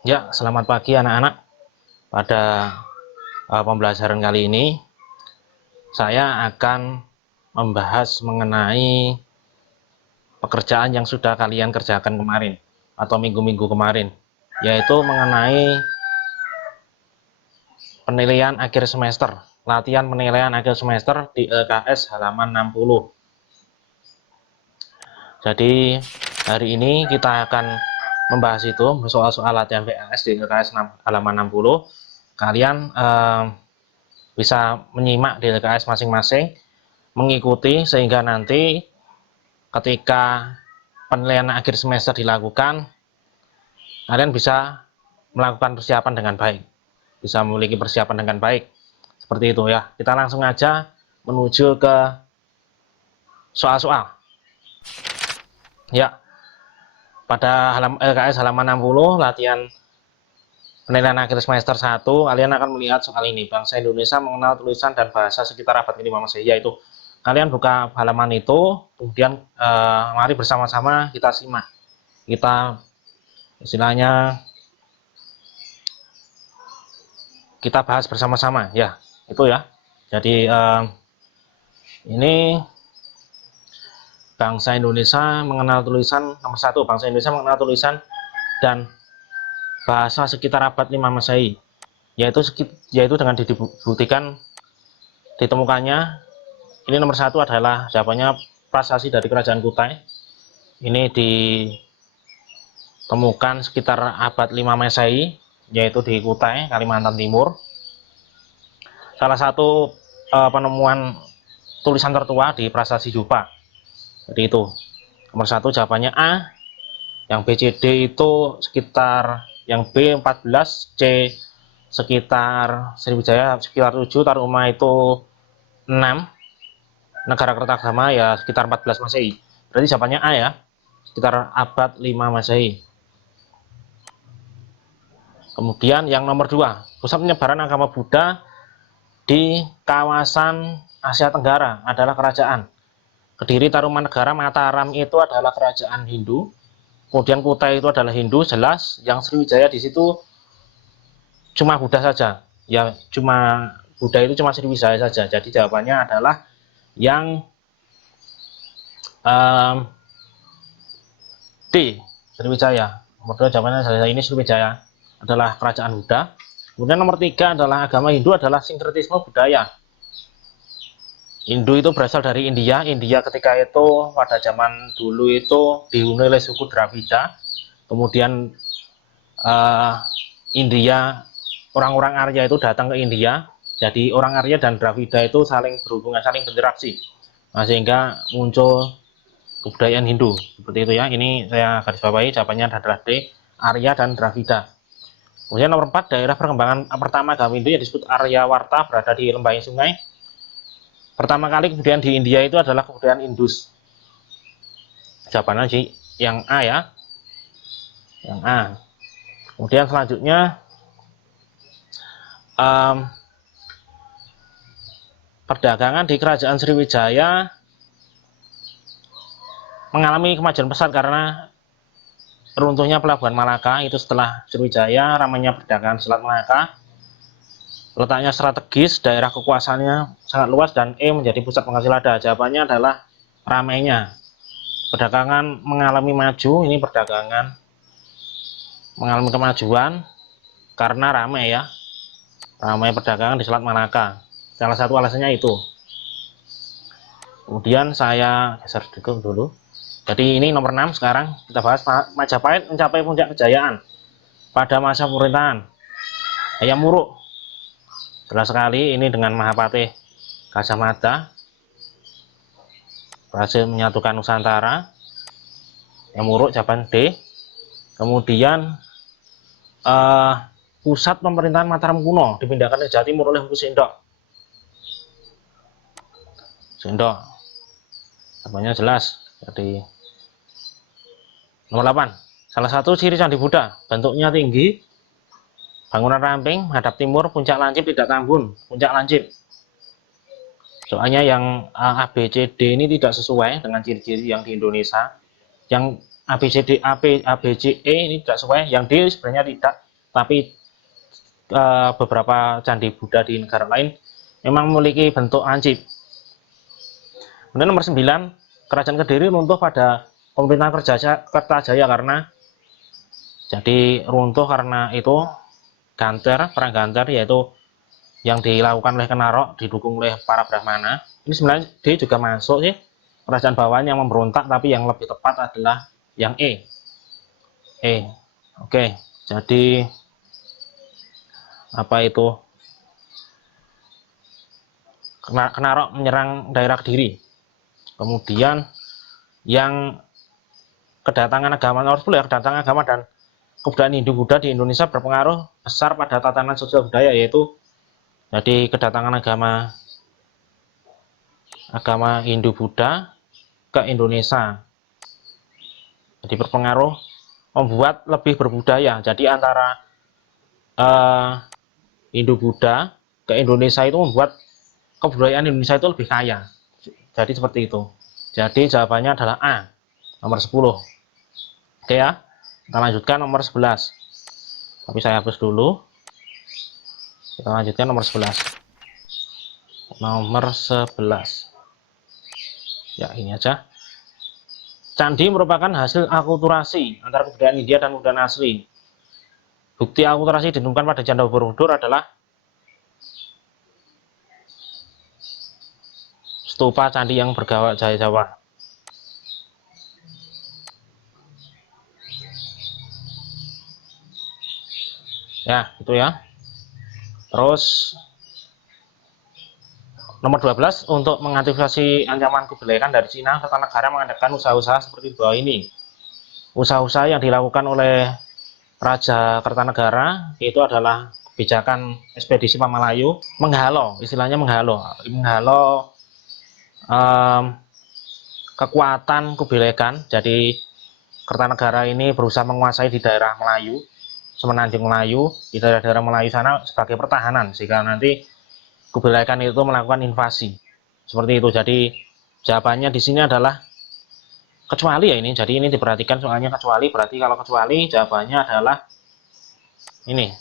Ya, selamat pagi anak-anak. Pada pembelajaran kali ini, saya akan membahas mengenai pekerjaan yang sudah kalian kerjakan kemarin atau minggu-minggu kemarin, yaitu mengenai penilaian akhir semester, latihan penilaian akhir semester di LKS halaman 60. Jadi, hari ini kita akan membahas itu, soal-soal latihan PAS di LKS halaman 60. Kalian bisa menyimak di LKS masing-masing, mengikuti sehingga nanti ketika penilaian akhir semester dilakukan, kalian bisa melakukan persiapan dengan baik, bisa memiliki persiapan dengan baik. Seperti itu ya. Kita langsung aja menuju ke soal-soal. Ya, pada LKS halaman 60 latihan penilaian akhir semester 1, kalian akan melihat soal ini. Bangsa Indonesia mengenal tulisan dan bahasa sekitar abad ke-5 Masehi, yaitu kalian buka halaman itu, kemudian mari bersama-sama kita simak. Kita istilahnya kita bahas bersama-sama ya, itu ya. Jadi ini bangsa Indonesia mengenal tulisan nomor 1, bangsa Indonesia mengenal tulisan dan bahasa sekitar abad 5 Masehi, yaitu dengan dibuktikan ditemukannya. Ini nomor 1 adalah jawabannya prasasti dari Kerajaan Kutai. Ini ditemukan sekitar abad 5 Masehi, yaitu di Kutai, Kalimantan Timur. Salah satu penemuan tulisan tertua di Prasasti Jupa. Jadi itu nomor 1 jawabannya A. Yang B, C, D itu sekitar, yang B 14, C sekitar Sriwijaya sekitar 7, Taruma itu 6, Negara Kertagama ya sekitar 14 Masehi. Berarti jawabannya A ya, sekitar abad 5 Masehi. Kemudian yang nomor 2, pusat penyebaran agama Buddha di kawasan Asia Tenggara adalah kerajaan. Kediri, Tarumanegara, Mataram itu adalah kerajaan Hindu. Kemudian Kutai itu adalah Hindu, jelas. Yang Sriwijaya di situ cuma Buddha saja. Ya, cuma Buddha itu cuma Sriwijaya saja. Jadi jawabannya adalah yang D, Sriwijaya. Nomor 2 jawabannya adalah ini, Sriwijaya adalah kerajaan Buddha. Kemudian nomor 3 adalah agama Hindu adalah sinkretisme budaya. Hindu itu berasal dari India. India ketika itu pada zaman dulu itu dihuni oleh suku Dravida. Kemudian India, orang-orang Arya itu datang ke India. Jadi orang Arya dan Dravida itu saling berhubungan, saling berinteraksi. Nah, sehingga muncul kebudayaan Hindu. Seperti itu ya. Ini saya garis bawahi, jawabannya adalah D, Arya dan Dravida. Kemudian nomor 4, daerah perkembangan pertama agama Hindu yang disebut Aryawarta berada di lembah sungai. Pertama kali kebudayaan di India itu adalah kebudayaan Indus. Jawabannya yang A ya. Yang A. Kemudian selanjutnya perdagangan di Kerajaan Sriwijaya mengalami kemajuan pesat karena runtuhnya Pelabuhan Malaka. Itu setelah Sriwijaya, ramainya perdagangan Selat Malaka. Letaknya strategis, daerah kekuasaannya sangat luas, dan E menjadi pusat penghasil lada. Jawabannya adalah ramainya. Perdagangan mengalami maju, ini perdagangan mengalami kemajuan karena ramai ya. Ramai perdagangan di Selat Malaka. Salah satu alasannya itu. Kemudian saya geser dulu. Jadi ini nomor 6 sekarang kita bahas. Majapahit mencapai puncak kejayaan pada masa pemerintahan Hayam Wuruk. Jelas sekali ini dengan Mahapatih Gajah Mada berhasil menyatukan Nusantara. Hayam Wuruk jawaban D. Kemudian pusat pemerintahan Mataram kuno dipindahkan ke Jawa Timur oleh Empu Sindok. Jawabannya jelas. Jadi nomor 8, salah satu ciri Candi Buddha, bentuknya tinggi, bangunan ramping, menghadap timur, puncak lancip tidak tambun. Puncak lancip. Soalnya yang A, B, C, D ini tidak sesuai dengan ciri-ciri yang di Indonesia. Yang A, B, C, D, A, B, C, E ini tidak sesuai. Yang D sebenarnya tidak. tapi beberapa candi Buddha di negara lain memang memiliki bentuk lancip. Kemudian nomor 9, Kerajaan Kediri runtuh pada pemerintahan Kertajaya karena runtuh karena itu perang Ganter, yaitu yang dilakukan oleh Kenarok didukung oleh para Brahmana. Ini sebenarnya D juga masuk sih, kerajaan bawahan yang memberontak, tapi yang lebih tepat adalah yang E. Oke, jadi apa itu? Kenarok menyerang daerah Kediri. Kemudian yang kedatangan agama dan kebudayaan Hindu-Buddha di Indonesia berpengaruh besar pada tatanan sosial budaya, yaitu jadi kedatangan agama Hindu-Buddha ke Indonesia. Jadi berpengaruh membuat lebih berbudaya. Jadi antara Hindu-Buddha ke Indonesia itu membuat kebudayaan Indonesia itu lebih kaya. Jadi seperti itu. Jadi jawabannya adalah A, nomor 10. Oke ya, kita lanjutkan nomor 11. Tapi saya hapus dulu. Kita lanjutkan nomor 11. Nomor 11. Ya, ini aja. Candi merupakan hasil akulturasi antara kebudayaan India dan kebudayaan asli. Bukti akulturasi ditemukan pada Candi Borobudur adalah stupa candi yang bergawak Jaya Jawa. Ya, itu ya. Terus nomor 12, untuk mengantisipasi ancaman kebelekan dari Cina, Kertanegara mengadakan usaha-usaha seperti di bawah ini. Usaha-usaha yang dilakukan oleh Raja Kertanegara itu adalah kebijakan ekspedisi Pamalayu, istilahnya menghalau kekuatan Kubilekan. Jadi Kertanegara ini berusaha menguasai di daerah Melayu, semenanjung Melayu, di daerah-daerah Melayu sana sebagai pertahanan, sehingga nanti Kubilekan itu melakukan invasi. Seperti itu. Jadi jawabannya di sini adalah kecuali ya ini. Jadi ini diperhatikan soalnya kecuali, berarti kalau kecuali jawabannya adalah ini,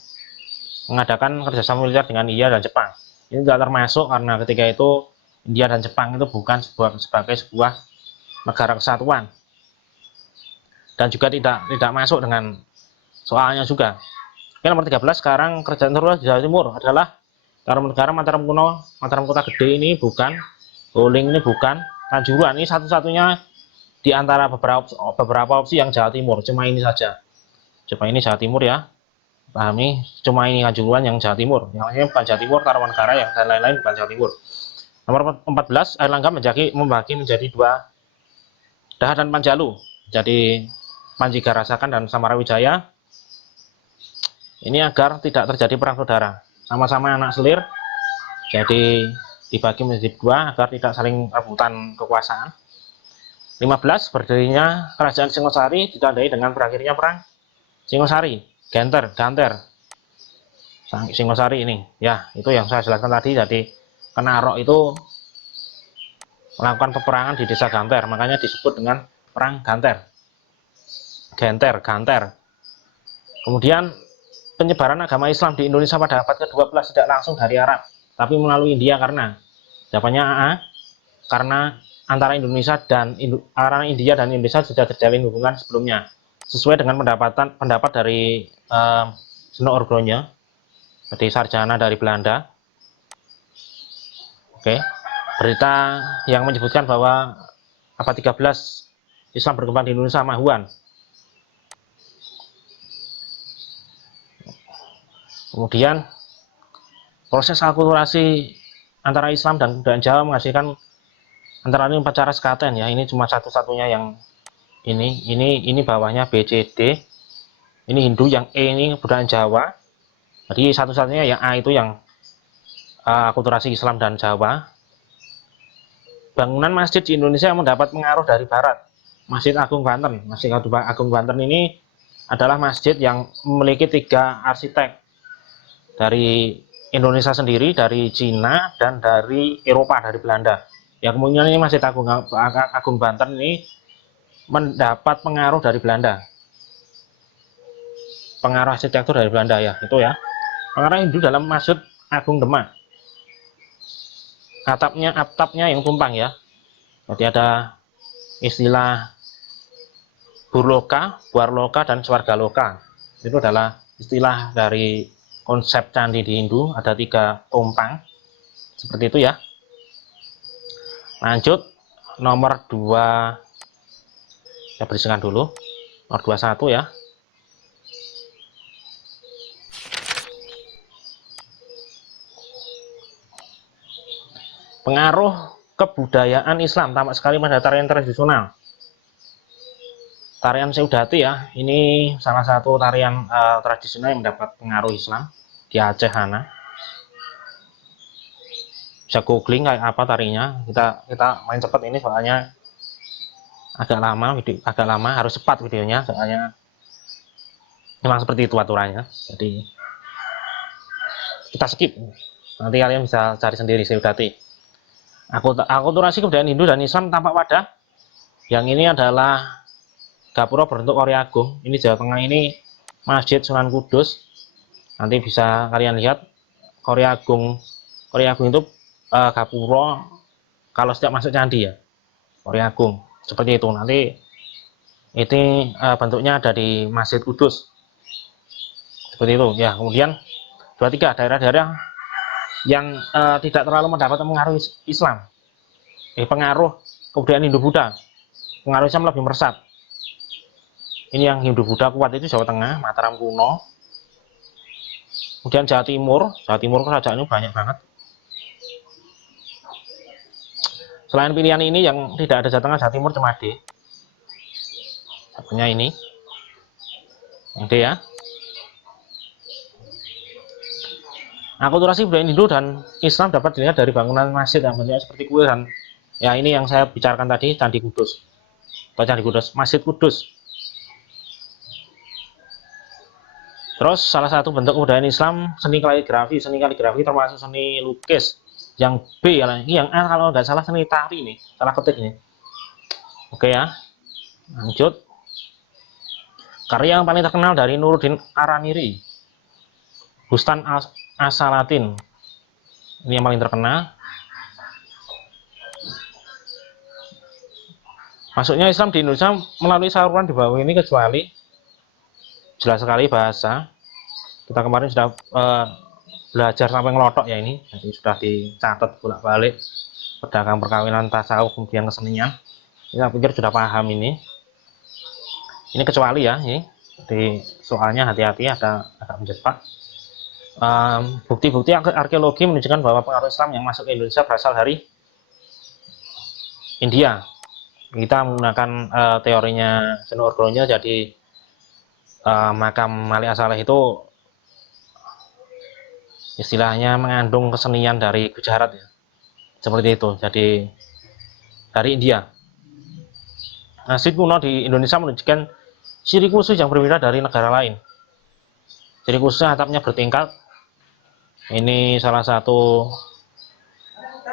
mengadakan kerjasama militer dengan India dan Jepang. Ini tidak termasuk karena ketika itu India dan Jepang itu bukan sebagai sebuah negara kesatuan, dan juga tidak masuk dengan soalnya juga. Oke, nomor 13, sekarang kerajaan terluar di Jawa Timur adalah Tarumanegara, Mataram Kuno, Mataram Kota Gede ini bukan, Boling ini bukan, Kanjuruhan ini satu-satunya di antara beberapa opsi yang Jawa Timur, cuma ini saja. Coba ini Jawa Timur ya, pahami, cuma ini Kanjuruhan yang Jawa Timur, yang lainnya bukan Jawa Timur, Tarumanegara yang dan lain-lain bukan Jawa Timur. Nomor 14, Airlangga membagi menjadi dua, Daha dan Panjalu. Jadi Panjigarasakan dan Samarawijaya. Ini agar tidak terjadi perang saudara. Sama-sama anak selir, jadi dibagi menjadi dua agar tidak saling rebutan kekuasaan. 15, berdirinya Kerajaan Singosari ditandai dengan berakhirnya perang Singosari, Ganter. Singosari ini, ya itu yang saya jelaskan tadi. Jadi Kenarok itu melakukan peperangan di desa Ganter, makanya disebut dengan perang Ganter. Kemudian penyebaran agama Islam di Indonesia pada abad ke-12 tidak langsung dari Arab, tapi melalui India. Karena jawabannya A, karena antara India dan Indonesia sudah terjalin hubungan sebelumnya, sesuai dengan pendapat dari Seno Orgronya, jadi sarjana dari Belanda. Oke, berita yang menyebutkan bahwa abad 13 Islam berkembang di Indonesia Mahuan. Kemudian proses akulturasi antara Islam dan kebudayaan Jawa menghasilkan antara lain 4 cara sekaten ya. Ini cuma satu-satunya yang ini bawahnya B, C, D. Ini Hindu, yang E ini kebudayaan Jawa. Jadi satu-satunya yang A itu yang akulturasi Islam dan Jawa. Bangunan masjid di Indonesia yang mendapat pengaruh dari Barat. Masjid Agung Banten. Masjid Agung Banten ini adalah masjid yang memiliki 3 arsitek. Dari Indonesia sendiri, dari Cina, dan dari Eropa, dari Belanda. Yang kemungkinan ini Masjid Agung Banten ini mendapat pengaruh dari Belanda. pengaruh arsitektur dari Belanda ya, itu ya. Pengaruh Hindu dalam Masjid Agung Demak. Atapnya yang tumpang ya. Jadi ada istilah burloka, buarloka, dan swargaloka. Itu adalah istilah dari konsep candi di Hindu, ada 3 tumpang. Seperti itu ya. Lanjut nomor 2, saya bersihkan dulu. Nomor 21 ya. Pengaruh kebudayaan Islam tampak sekali pada tarian tradisional. Tarian Seudati ya, ini salah satu tarian tradisional yang mendapat pengaruh Islam di Aceh sana. Bisa googling kayak apa tarinya. Kita main cepat ini soalnya agak lama, harus cepat videonya soalnya memang seperti itu aturannya. Jadi kita skip. Nanti kalian bisa cari sendiri Seudati. Akulturasi kebudayaan Hindu dan Islam tampak pada yang ini adalah gapura berbentuk Ori Agung. Ini Jawa Tengah, ini Masjid Sunan Kudus. Nanti bisa kalian lihat Ori Agung. Ori Agung itu gapura kalau setiap masuk candi ya. Ori Agung seperti itu. Nanti ini bentuknya ada di Masjid Kudus. Seperti itu ya. Kemudian 23 daerah-daerah yang tidak terlalu mendapat pengaruh Islam. Pengaruh kebudayaan Hindu-Buddha. Pengaruh Islam lebih meresap. Ini yang Hindu-Buddha kuat itu Jawa Tengah, Mataram kuno. Kemudian Jawa Timur kerajaannya banyak banget. Selain pilihan ini yang tidak ada Jawa Tengah, Jawa Timur cuma D. Satunya ini. Yang D ya. Akulturasi budaya Hindu dan Islam dapat dilihat dari bangunan masjid yang bentuknya seperti kue dan ya ini yang saya bicarakan tadi, Candi Kudus. Atau Candi Kudus, Masjid Kudus. Terus salah satu bentuk kebudayaan Islam seni kaligrafi termasuk seni lukis. Yang B ya, yang A kalau nggak salah seni tari ini, salah ketik ini. Oke ya, lanjut. Karya yang paling terkenal dari Nuruddin Aramiri, Bustan As-Salatin. Ini yang paling terkenal. Masuknya Islam di Indonesia melalui saluran di bawah ini kecuali jelas sekali bahasa. Kita kemarin sudah belajar sampai ngelotok ya ini, jadi sudah dicatat bolak-balik pedagang, perkawinan, tasawuf, kemudian kesenian. Ini saya pikir sudah paham ini. Ini kecuali ya, ini di soalnya hati-hati ada agak menjebak. Bukti-bukti arkeologi menunjukkan bahwa pengaruh Islam yang masuk ke Indonesia berasal dari India. Kita menggunakan teorinya Senur Gronya, jadi makam Malik As-Saleh itu istilahnya mengandung kesenian dari Gujarat ya, seperti itu. Jadi dari India. Masjid kuno di Indonesia menunjukkan ciri khusus yang berbeda dari negara lain. Ciri khususnya atapnya bertingkat. Ini salah satu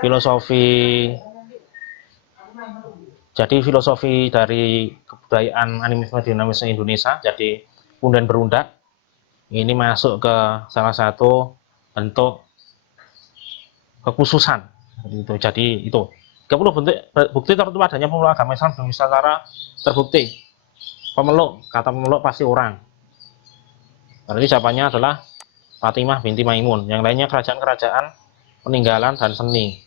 filosofi. Jadi filosofi dari kebudayaan animisme dinamisme Indonesia. Jadi kemudian berundak. Ini masuk ke salah satu bentuk kekhususan. Jadi itu 30 bukti tertentu adanya pemeluk agama Islam di Indonesia secara terbukti. Pemeluk, kata pemeluk pasti orang. Berarti jawabannya adalah Fatimah binti Maimun. Yang lainnya kerajaan-kerajaan peninggalan dan seni.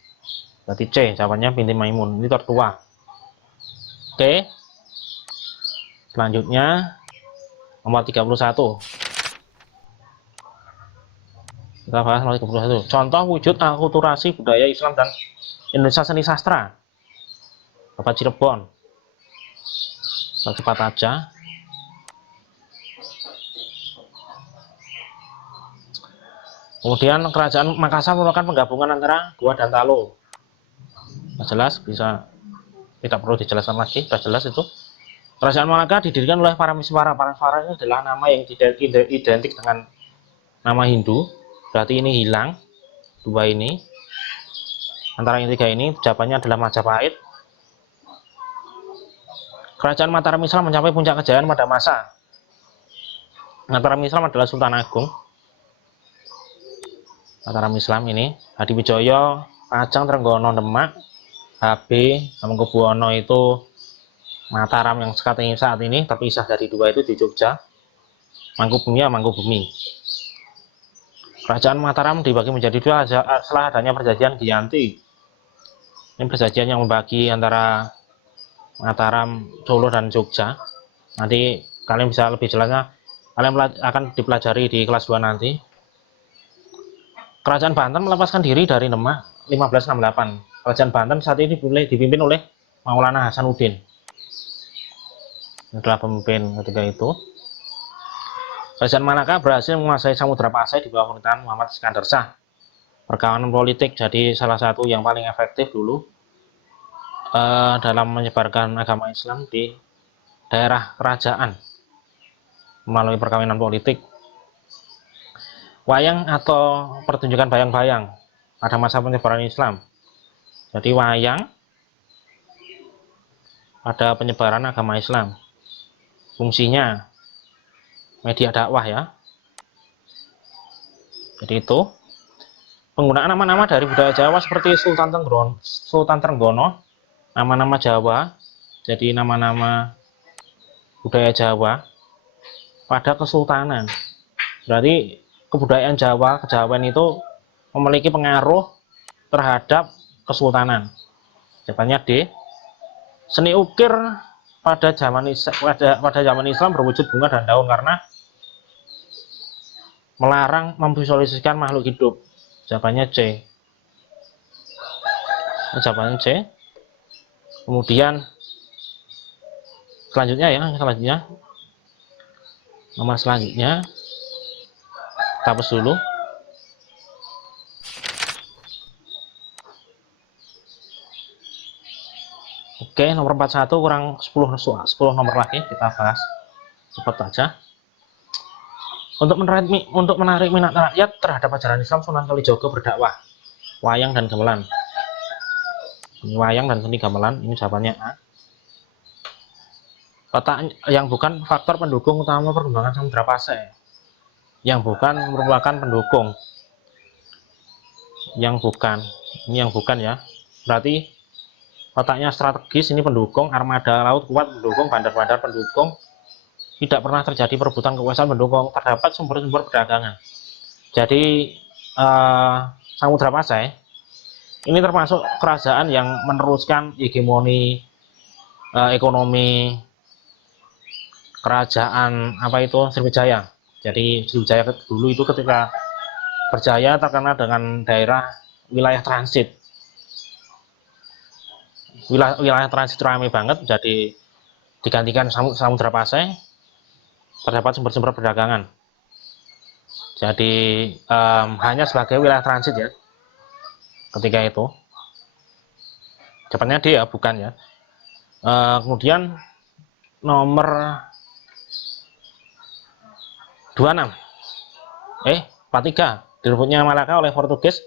Berarti C, jawabannya binti Maimun. Ini tertua. Oke. Selanjutnya nomor 31. Kita bahas nomor 31. Contoh wujud akulturasi budaya Islam dan Indonesia seni sastra. Bapak Cirebon. Kita cepat aja. Kemudian kerajaan Makassar merupakan penggabungan antara Goa dan Talo. Nah, jelas, bisa tidak perlu dijelaskan lagi, sudah jelas itu. Kerajaan Malaka didirikan oleh Parameswara. Parameswara ini adalah nama yang identik dengan nama Hindu. Berarti ini hilang, dua ini. Antara yang tiga ini, jawabannya adalah Majapahit. Kerajaan Mataram Islam mencapai puncak kejayaan pada masa Mataram Islam adalah Sultan Agung. Mataram Islam ini Hadiwijoyo, Pajang, Trenggono, Demak, HB, Hamengkubuwono itu Mataram yang saat ini terpisah dari dua itu di Jogja. Mangkubumi ya Mangkubumi. Kerajaan Mataram dibagi menjadi dua setelah adanya perjanjian Giyanti. Ini perjanjian yang membagi antara Mataram, Solo, dan Jogja. Nanti kalian bisa lebih jelasnya, kalian akan dipelajari di kelas 2 nanti. Kerajaan Banten melepaskan diri dari Demak 1568. Kerajaan Banten saat ini dipimpin oleh Maulana Hasanuddin. Adalah pemimpin ketika itu. Kerajaan Malaka berhasil menguasai Samudra Pasai di bawah pemerintahan Muhammad Iskandar Shah. Perkawanan politik jadi salah satu yang paling efektif dulu dalam menyebarkan agama Islam di daerah kerajaan melalui perkawinan politik. Wayang atau pertunjukan bayang-bayang pada masa penyebaran Islam. Jadi wayang pada penyebaran agama Islam. Fungsinya media dakwah ya. Jadi itu penggunaan nama-nama dari budaya Jawa seperti Sultan Trenggono, nama-nama Jawa, jadi nama-nama budaya Jawa pada kesultanan. Berarti kebudayaan Jawa, kejawen itu memiliki pengaruh terhadap kesultanan. Jawabannya D. Seni ukir pada zaman Islam berwujud bunga dan daun karena melarang memvisualisasikan makhluk hidup. Jawabannya C. Jawabannya C. Kemudian selanjutnya nomor selanjutnya kita hapus dulu. Oke, nomor 41 kurang 10 nomor lagi kita bahas cepat saja. Untuk menarik minat rakyat terhadap ajaran Islam, Sunan Kalijaga berdakwah wayang dan gamelan. Ini wayang dan seni gamelan, ini jawabannya A. Kota yang bukan faktor pendukung utama perkembangan Samudra Pasai. Yang bukan merupakan pendukung. Ini yang bukan ya. Berarti kotaknya strategis, ini pendukung, armada laut kuat pendukung, bandar-bandar pendukung. Tidak pernah terjadi perebutan kekuasaan pendukung, terdapat sumber-sumber perdagangan. Jadi Samudra Pasai ini termasuk kerajaan yang meneruskan hegemoni ekonomi kerajaan Sriwijaya. Jadi Sriwijaya dulu itu ketika berjaya terkenal dengan daerah wilayah transit. Wilayah transit ramai banget, jadi digantikan Samudra Pasai, terdapat sumber-sumber perdagangan. Jadi hanya sebagai wilayah transit ya ketika itu. Jawabannya D ya, bukan ya. Kemudian nomor 26 43 direbutnya Malaka oleh Portugis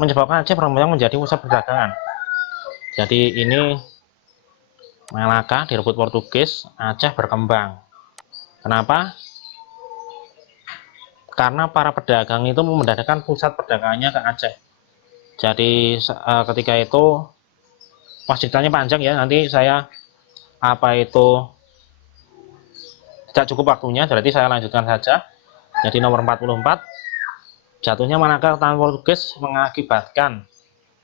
menyebabkan Aceh berkembang menjadi pusat perdagangan. Jadi ini Malaka direbut Portugis, Aceh berkembang. Kenapa? Karena para pedagang itu memindahkan pusat perdagangannya ke Aceh. Jadi ketika itu ceritanya panjang ya, nanti saya tidak cukup waktunya, berarti saya lanjutkan saja. Jadi nomor 44, jatuhnya Malaka ke tangan Portugis mengakibatkan,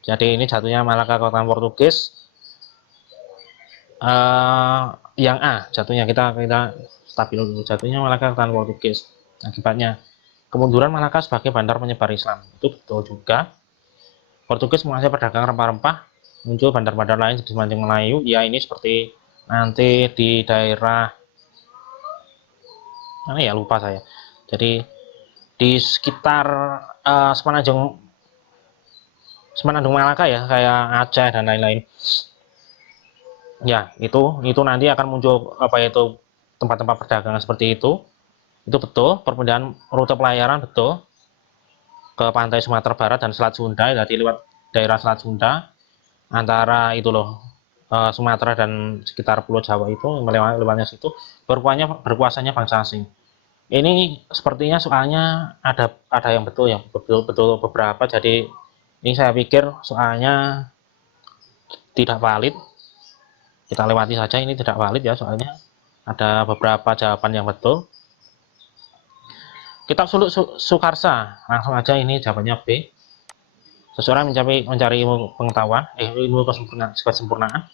jadi ini jatuhnya Malaka ke tangan Portugis yang A, jatuhnya kita stabil dulu. Jatuhnya Malaka ke tangan Portugis, akibatnya kemunduran Malaka sebagai bandar penyebar Islam. Itu betul juga. Portugis menguasai perdagangan rempah-rempah, muncul bandar-bandar lain di semenanjung Melayu. Ya, ini seperti nanti di daerah mana ya, lupa saya. Jadi di sekitar Semenanjung Malaka ya, kayak Aceh dan lain-lain. Ya, itu nanti akan muncul tempat-tempat perdagangan seperti itu. Itu betul. Perpindahan rute pelayaran betul ke pantai Sumatera Barat dan Selat Sunda, jadi lewat daerah Selat Sunda antara Sumatera dan sekitar Pulau Jawa itu, melewatnya situ berkuasanya bangsa asing. Ini sepertinya soalnya ada yang betul, yang betul beberapa, jadi ini saya pikir soalnya tidak valid, kita lewati saja, ini tidak valid ya, soalnya ada beberapa jawaban yang betul. Kitab Suluk Sukarsa, langsung aja ini jawabannya B. Seseorang mencari ilmu pengetahuan, ilmu kesempurnaan.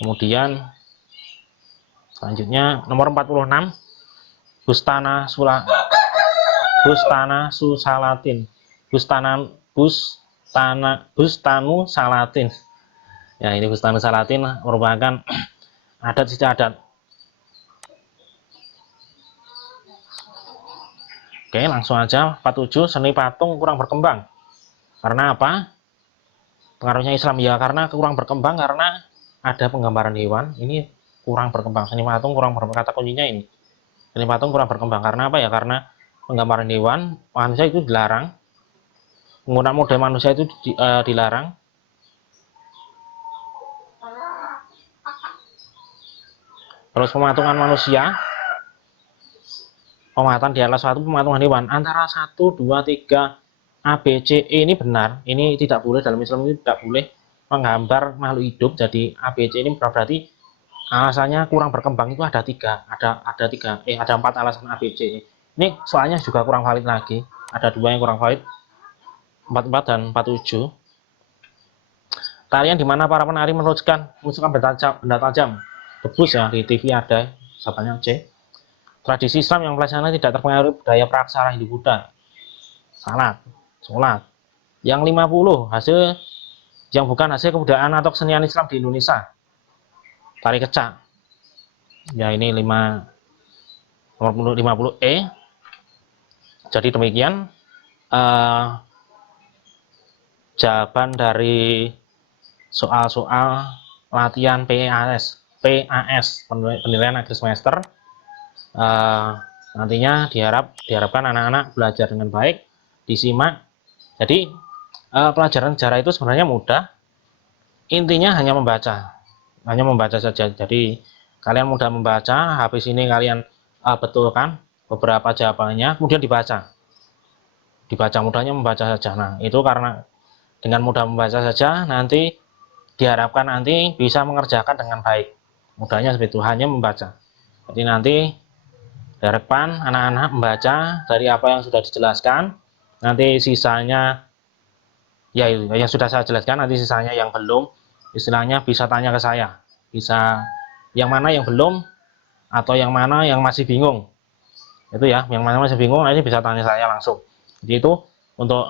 Kemudian selanjutnya nomor 46, Bustana Susalatin. Bustanu Salatin. Ya, ini Bustanu Salatin merupakan adat istiadat. Oke, langsung aja. 47, seni patung kurang berkembang. Karena apa? Pengaruhnya Islam ya, karena kurang berkembang karena ada penggambaran hewan. Ini kurang berkembang. Seni patung kurang berkembang, kata kuncinya ini. Seni patung kurang berkembang karena apa ya? Karena penggambaran hewan, manusia itu dilarang. Penggunaan model manusia itu dilarang. Terus pematungan manusia, pemataan di atas suatu pematungan hewan antara 1, 2, 3 A, B, C, E ini benar. Ini tidak boleh, dalam Islam ini tidak boleh menggambar makhluk hidup. Jadi A, B, C ini berarti alasannya kurang berkembang itu ada 3, ada 4 alasan A, B, C, E. Ini soalnya juga kurang valid lagi. Ada 2 yang kurang valid, 44 dan 47. Tarian di mana para penari menunjukkan benda tajam, debus ya, di TV ada, jawabannya C. Tradisi Islam yang pelaksanaan tidak terpengaruh budaya praksara Hindu Buddha. Salat, sholat. Yang 50, hasil yang bukan hasil kebudayaan atau kesenian Islam di Indonesia. Tari kecak. Ya, ini nomor 50E. Jadi demikian jawaban dari soal-soal latihan PAS, penilaian akhir semester. Nantinya diharapkan anak-anak belajar dengan baik, disimak. Jadi pelajaran sejarah itu sebenarnya mudah, intinya hanya membaca saja. Jadi kalian mudah membaca, habis ini kalian betulkan beberapa jawabannya, kemudian dibaca mudahnya membaca saja. Nah, itu karena dengan mudah membaca saja nanti diharapkan nanti bisa mengerjakan dengan baik. Mudahnya seperti itu, hanya membaca. Jadi nanti diharapkan anak-anak membaca dari apa yang sudah dijelaskan, nanti sisanya ya itu yang sudah saya jelaskan, nanti sisanya yang belum istilahnya bisa tanya ke saya, bisa yang mana yang belum atau yang mana yang masih bingung, itu ya, yang mana masih bingung nanti bisa tanya saya langsung. Jadi itu untuk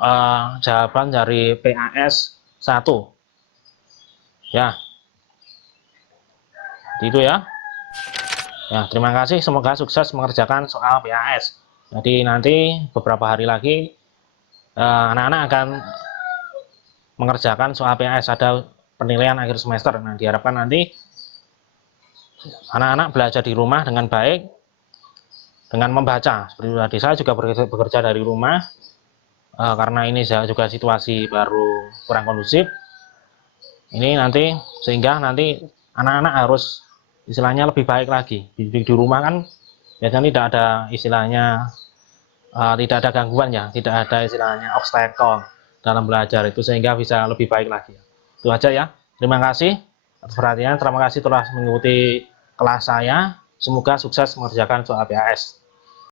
jawaban dari PAS 1 ya, jadi itu ya. Ya, terima kasih, semoga sukses mengerjakan soal PAS. Jadi nanti beberapa hari lagi anak-anak akan mengerjakan soal PAS, ada penilaian akhir semester. Nah, diharapkan nanti anak-anak belajar di rumah dengan baik, dengan membaca. Seperti tadi saya juga bekerja dari rumah, karena ini juga situasi baru kurang kondusif. Ini nanti sehingga nanti anak-anak harus istilahnya lebih baik lagi. Di rumah kan biasanya tidak ada istilahnya, tidak ada gangguan ya, tidak ada istilahnya obstacle dalam belajar itu, sehingga bisa lebih baik lagi. Itu aja ya. Terima kasih atas perhatian, terima kasih telah mengikuti kelas saya. Semoga sukses mengerjakan soal PAS.